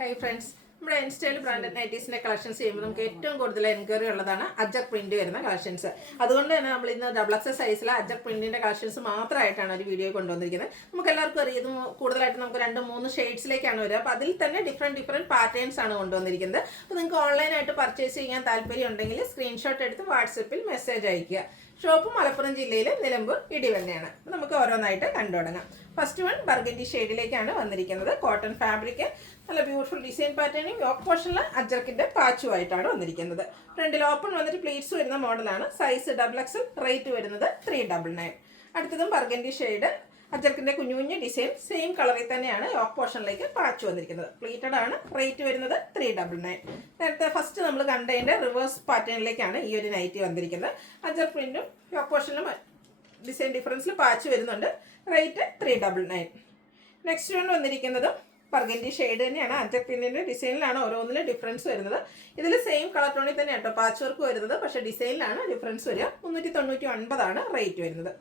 Hi friends, നമ്മുടെ ഇൻസ്റ്റയിൽ branded നൈറ്റീസിന്റെ collections ചെയ്യുമ്പോൾ നമുക്ക് ഏറ്റവും കൂടുതൽ എൻക്വയറി ഉള്ളതാണ് അജർ പ്രിന്റ് വരുന്ന കളക്ഷൻസ്. അതുകൊണ്ട് തന്നെ നമ്മൾ ഇന്ന് XXL സൈസിലെ അജർ പ്രിന്റിന്റെ കളക്ഷൻസ് മാത്രമായിട്ടാണ് ഒരു വീഡിയോ കൊണ്ടുവന്നിരിക്കുന്നത്. നമുക്ക് എല്ലാവർക്കും അറിയാം ഇത് കൂടുതലായിട്ട് നമുക്ക് 2-3 ഷെയ്ഡ്സിലേക്കാണ് വരിക. അപ്പോൾ അതിൽ തന്നെ ഡിഫറെന്റ് പാറ്റേൺസ് ആണ് കൊണ്ടുവന്നിരിക്കുന്നത്. അപ്പോൾ നിങ്ങൾക്ക് ഓൺലൈനായിട്ട് പർച്ചേസ് ചെയ്യാൻ താല്പര്യം ഉണ്ടെങ്കിൽ സ്ക്രീൻഷോട്ട് എടുത്ത് വാട്സപ്പിൽ മെസ്സേജ് അയയ്ക്കുക. ഷോപ്പ് മലപ്പുറം ജില്ലയിലെ നിലമ്പൂർ ഇടിവണ്ണയാണ്. നമുക്ക് ഓരോന്നായിട്ട് കണ്ടു തുടങ്ങാം. ഫസ്റ്റ് വൺ ബർഗൻഡി ഷെയ്ഡിലേക്കാണ് വന്നിരിക്കുന്നത്. കോട്ടൺ ഫാബ്രിക്, നല്ല ബ്യൂട്ടിഫുൾ ഡിസൈൻ പാറ്റേണും യോക്ക് പോർഷനിൽ അജർക്കിന്റെ പാച്ചുമായിട്ടാണ് വന്നിരിക്കുന്നത്. ഫ്രണ്ടിൽ ഓപ്പൺ വന്നിട്ട് പ്ലീറ്റ്സ് വരുന്ന മോഡലാണ്. സൈസ് XXL, റേറ്റ് വരുന്നത് 399. അടുത്തതും ബർഗൻഡി ഷെയ്ഡ്, അജർക്കിന്റെ കുഞ്ഞു കുഞ്ഞു ഡിസൈൻ, സെയിം കളറിൽ തന്നെയാണ് യോക്ക് പോർഷനിലേക്ക് പാച്ച് വന്നിരിക്കുന്നത്. പ്ലീറ്റഡ് ആണ്. റേറ്റ് വരുന്നത് 399. നേരത്തെ ഫസ്റ്റ് നമ്മൾ കണ്ടതിന്റെ റിവേഴ്സ് പാറ്റേണിലേക്കാണ് ഈ ഒരു നൈറ്റി വന്നിരിക്കുന്നത്. അജർ പ്രിന്റും യോക്ക് പോർഷനിലും ഡിസൈൻ ഡിഫറൻസിൽ പാച്ച് വരുന്നുണ്ട്. റേറ്റ് 399. നെക്സ്റ്റ് വൺ വന്നിരിക്കുന്നത് ബർഗൻഡി ഷെയ്ഡ് തന്നെയാണ്. അജർ പ്രിന്റിന്റെ ഡിസൈനിലാണ് ഓരോന്നിലും ഡിഫറൻസ് വരുന്നത്. ഇതിൽ സെയിം കളർ ടോണിൽ തന്നെ കേട്ടോ പാച്ച് വർക്ക് വരുന്നത്, പക്ഷേ ഡിസൈനിലാണ് ഡിഫറൻസ് വരിക. 399 ആണ് റേറ്റ് വരുന്നത്.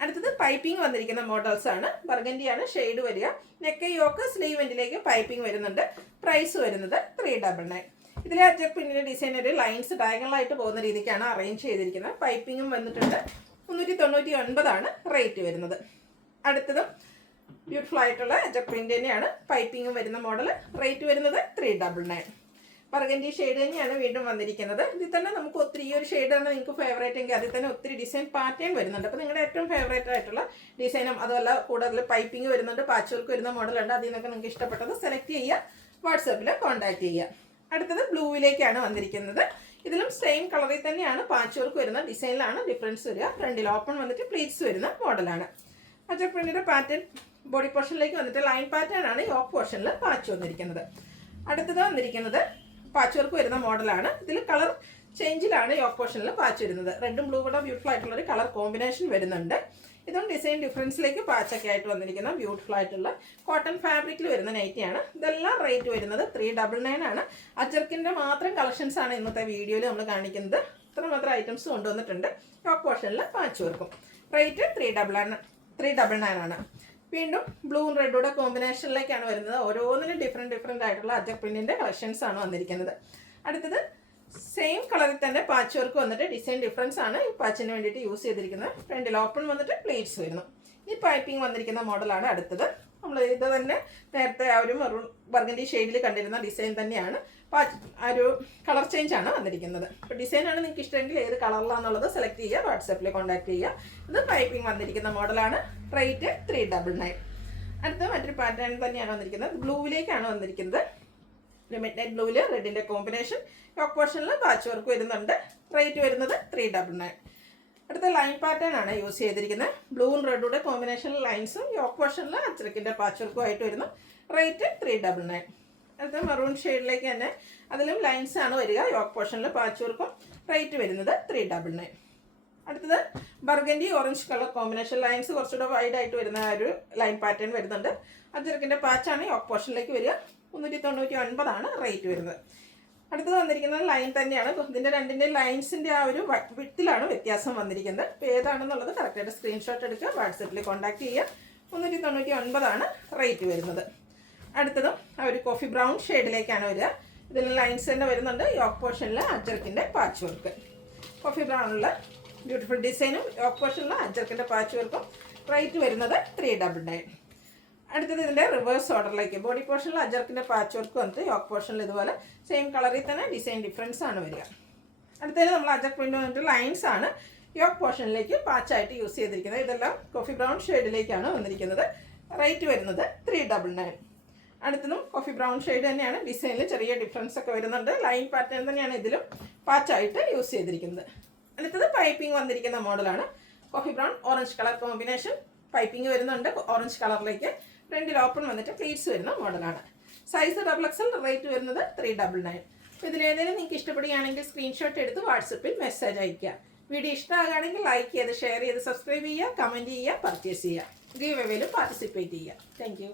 അടുത്തത് പൈപ്പിംഗ് വന്നിരിക്കുന്ന മോഡൽസ് ആണ്. ബർഗൻഡിയാണ് ഷെയ്ഡ് വരിക. നെക്ക് യോക്ക് സ്ലീവ് എൻഡിലേക്ക് പൈപ്പിംഗ് വരുന്നുണ്ട്. പ്രൈസ് വരുന്നത് 399. ഇതിലെ അജർ പ്രിന്റിന്റെ ഡിസൈൻ ഒരു ലൈൻസ് ഡയഗണലായിട്ട് പോകുന്ന രീതിക്കാണ് അറേഞ്ച് ചെയ്തിരിക്കുന്നത്. പൈപ്പിംഗും വന്നിട്ടുണ്ട്. 399 ആണ് റേറ്റ് വരുന്നത്. അടുത്തതും ബ്യൂട്ടിഫുൾ ആയിട്ടുള്ള അജർ പ്രിന്റ് തന്നെയാണ്. പൈപ്പിംഗും വരുന്ന മോഡൽ. റേറ്റ് വരുന്നത് 399. ബർഗൻഡി ഷെയ്ഡ് തന്നെയാണ് വീണ്ടും വന്നിരിക്കുന്നത്. ഇതിൽ തന്നെ നമുക്ക് ഒത്തിരി ഈ ഒരു ഷെയ്ഡാണ് നിങ്ങൾക്ക് ഫേവറേറ്റ് എങ്കിൽ അതിൽ തന്നെ ഒത്തിരി ഡിസൈൻ പാറ്റേൺ വരുന്നുണ്ട്. അപ്പോൾ നിങ്ങളുടെ ഏറ്റവും ഫേവറേറ്റ് ആയിട്ടുള്ള ഡിസൈനും അതുമല്ല കൂടുതൽ പൈപ്പിംഗ് വരുന്നുണ്ട്, പാച്ച് വർക്ക് വരുന്ന മോഡലുണ്ട്. അതിൽ നിന്നൊക്കെ നിങ്ങൾക്ക് ഇഷ്ടപ്പെട്ടത് സെലക്ട് ചെയ്യുക, വാട്സാപ്പിൽ കോൺടാക്ട് ചെയ്യുക. അടുത്തത് ബ്ലൂവിലേക്കാണ് വന്നിരിക്കുന്നത്. ഇതിലും സെയിം കളറിൽ തന്നെയാണ് പാച്ച് വർക്ക് വരുന്ന ഡിസൈനിലാണ് ഡിഫറൻസ് വരിക. ഫ്രണ്ടിൽ ഓപ്പൺ വന്നിട്ട് പ്ലീറ്റ്സ് വരുന്ന മോഡലാണ്. അജർ പ്രിന്റിന്റെ പാറ്റേൺ ബോഡി പോർഷനിലേക്ക് വന്നിട്ട് ലൈൻ പാറ്റേൺ ആണ് യോക്ക് പോർഷനിൽ പാച്ച് വന്നിരിക്കുന്നത്. അടുത്തത് വന്നിരിക്കുന്നത് പാച്ച് വർക്ക് വരുന്ന മോഡലാണ്. ഇതിൽ കളർ ചേഞ്ചിലാണ് യോക്ക് പോർഷനിൽ പാച്ച് വരുന്നത്. റെഡും ബ്ലൂ കൂടെ ബ്യൂട്ടിഫുൾ ആയിട്ടുള്ള ഒരു കളർ കോമ്പിനേഷൻ വരുന്നുണ്ട്. ഇതും ഡിസൈൻ ഡിഫറൻസിലേക്ക് പാച്ചൊക്കെ ആയിട്ട് വന്നിരിക്കുന്ന ബ്യൂട്ടിഫുൾ ആയിട്ടുള്ള കോട്ടൺ ഫാബ്രിക്കിൽ വരുന്ന നൈറ്റിയാണ്. ഇതെല്ലാം റേറ്റ് വരുന്നത് 399 ആണ്. അജർക്കിന്റെ മാത്രം കളക്ഷൻസ് ആണ് ഇന്നത്തെ വീഡിയോയിൽ നമ്മൾ കാണിക്കുന്നത്. ഇത്രമാത്രം ഐറ്റംസ് കൊണ്ടുവന്നിട്ടുണ്ട്. യോക്ക് പോർഷനിൽ പാച്ച് വർക്കും. റേറ്റ് 399 ആണ്. വീണ്ടും ബ്ലൂവും റെഡൂടെ കോമ്പിനേഷനിലേക്കാണ് വരുന്നത്. ഓരോന്നിനും ഡിഫറെന്റ് ആയിട്ടുള്ള അജർ പ്രിന്റിന്റെ കളക്ഷൻസ് ആണ് വന്നിരിക്കുന്നത്. അടുത്തത് സെയിം കളറിൽ തന്നെ പാച്ച് വർക്ക് വന്നിട്ട് ഡിസൈൻ ഡിഫറൻസ് ആണ് ഈ പാച്ചിന് വേണ്ടിയിട്ട് യൂസ് ചെയ്തിരിക്കുന്നത്. ഫ്രണ്ടിൽ ഓപ്പൺ വന്നിട്ട് പ്ലീറ്റ്സ് വരുന്നു. ഈ പൈപ്പിംഗ് വന്നിരിക്കുന്ന മോഡലാണ് അടുത്തത്. നമ്മൾ ഇത് തന്നെ നേരത്തെ ആ ഒരു മെറൂൺ ബർഗൻഡി ഷെയ്ഡിൽ കണ്ടിരുന്ന ഡിസൈൻ തന്നെയാണ്. ആ ഒരു കളർ ചേഞ്ച് ആണ് വന്നിരിക്കുന്നത്. അപ്പോൾ ഡിസൈനാണ് നിങ്ങൾക്ക് ഇഷ്ടമെങ്കിൽ ഏത് കളറിലാണെന്നുള്ളത് സെലക്ട് ചെയ്യുക, വാട്സാപ്പിൽ കോൺടാക്ട് ചെയ്യുക. ഇത് പൈപ്പിംഗ് വന്നിരിക്കുന്ന മോഡലാണ്. റേറ്റ് 399. അടുത്ത മറ്റൊരു പാറ്റേൺ തന്നെയാണ് വന്നിരിക്കുന്നത്. ബ്ലൂവിലേക്കാണ് വന്നിരിക്കുന്നത്. മിഡ് നൈറ്റ് ബ്ലൂവിൽ റെഡിൻ്റെ കോമ്പിനേഷൻ. യോക്ക് പോർഷനിൽ പാച്ച് വർക്ക് വരുന്നുണ്ട്. റേറ്റ് വരുന്നത് 399. അടുത്ത ലൈൻ പാറ്റേൺ ആണ് യൂസ് ചെയ്തിരിക്കുന്നത്. ബ്ലൂവും റെഡൂടെ കോമ്പിനേഷൻ ലൈൻസും യോക്ക് പോർഷനിൽ അച്ചറക്കിൻ്റെ പാച്ച് വർക്കും ആയിട്ട് വരുന്നു. റേറ്റ് 399. അടുത്ത മെറൂൺ ഷെയ്ഡിലേക്ക് തന്നെ അതിലും ലൈൻസ് ആണ് വരിക. യോക്ക് പോർഷനിൽ പാച്ച് വർക്കും. റേറ്റ് വരുന്നത് 399. അടുത്തത് burgundy orange colour combination lines കുറച്ചുകൂടെ വൈഡ് ആയിട്ട് വരുന്ന ഒരു ലൈൻ പാറ്റേൺ വരുന്നുണ്ട്. അജർക്കിൻ്റെ പാച്ചാണ് യോക്ക് പോർഷനിലേക്ക് വരിക. 399 ആണ് റേറ്റ് വരുന്നത്. അടുത്തത് വന്നിരിക്കുന്നത് ലൈൻ തന്നെയാണ്. ഇതിൻ്റെ രണ്ടിൻ്റെ ലൈൻസിൻ്റെ ആ ഒരു വിട്ടിലാണ് വ്യത്യാസം വന്നിരിക്കുന്നത്. അപ്പോൾ ഏതാണെന്നുള്ളത് കറക്റ്റായിട്ട് സ്ക്രീൻഷോട്ട് എടുക്കുക, വാട്സപ്പിൽ കോൺടാക്ട് ചെയ്യുക. 399 ആണ് റേറ്റ് വരുന്നത്. അടുത്തതും ആ ഒരു കോഫി ബ്രൗൺ ഷെയ്ഡിലേക്കാണ് വരിക. ഇതിൽ ലൈൻസ് തന്നെ വരുന്നുണ്ട്. യോക്ക് പോർഷനിൽ അജർക്കിൻ്റെ പാച്ച് വർക്ക്. കോഫി ബ്രൗണിൽ ബ്യൂട്ടിഫുൾ ഡിസൈനും യോക്ക് പോർഷനിൽ അജർക്കിൻ്റെ പാച്ച് വർക്കും. റേറ്റ് വരുന്നത് 399. അടുത്തത് ഇതിൻ്റെ റിവേഴ്സ് ഓർഡറിലേക്ക് ബോഡി പോർഷനിൽ അജർക്കിൻ്റെ പാച്ച് വർക്ക് വന്നിട്ട് യോക്ക് പോർഷനിൽ ഇതുപോലെ സെയിം കളറിൽ തന്നെ ഡിസൈൻ ഡിഫറൻസ് ആണ് വരിക. അടുത്തത് നമ്മൾ അജർ പ്രിന്റ് വന്നിട്ട് ലൈൻസ് ആണ് യോക്ക് പോർഷനിലേക്ക് പാച്ചായിട്ട് യൂസ് ചെയ്തിരിക്കുന്നത്. ഇതെല്ലാം കോഫി ബ്രൗൺ ഷെയ്ഡിലേക്കാണ് വന്നിരിക്കുന്നത്. റേറ്റ് വരുന്നത് 399. അടുത്തതും കോഫി ബ്രൗൺ ഷെയ്ഡ് തന്നെയാണ്. ഡിസൈനിൽ ചെറിയ ഡിഫറൻസ് ഒക്കെ വരുന്നുണ്ട്. ലൈൻ പാറ്റേൺ തന്നെയാണ് ഇതിലും പാച്ചായിട്ട് യൂസ് ചെയ്തിരിക്കുന്നത്. അടുത്തത് പൈപ്പിംഗ് വന്നിരിക്കുന്ന മോഡലാണ്. Coffee brown orange colour combination piping വരുന്നുണ്ട് ഓറഞ്ച് കളറിലേക്ക്. ഫ്രണ്ടിൽ ഓപ്പൺ വന്നിട്ട് പ്ലീറ്റ്സ് വരുന്ന മോഡലാണ്. സൈസ് XXL, റേറ്റ് വരുന്നത് 399. അപ്പോൾ ഇതിലേതെങ്കിലും നിങ്ങൾക്ക് ഇഷ്ടപ്പെടുകയാണെങ്കിൽ സ്ക്രീൻഷോട്ട് എടുത്ത് വാട്സപ്പിൽ മെസ്സേജ് അയയ്ക്കുക. വീഡിയോ ഇഷ്ടമാകുകയാണെങ്കിൽ ലൈക്ക് ചെയ്ത് ഷെയർ ചെയ്ത് സബ്സ്ക്രൈബ് ചെയ്യുക, കമൻറ്റ് ചെയ്യുക, പർച്ചേസ് ചെയ്യുക. ഗീവ് എവേയിലും പാർട്ടിസിപ്പേറ്റ് ചെയ്യുക. താങ്ക്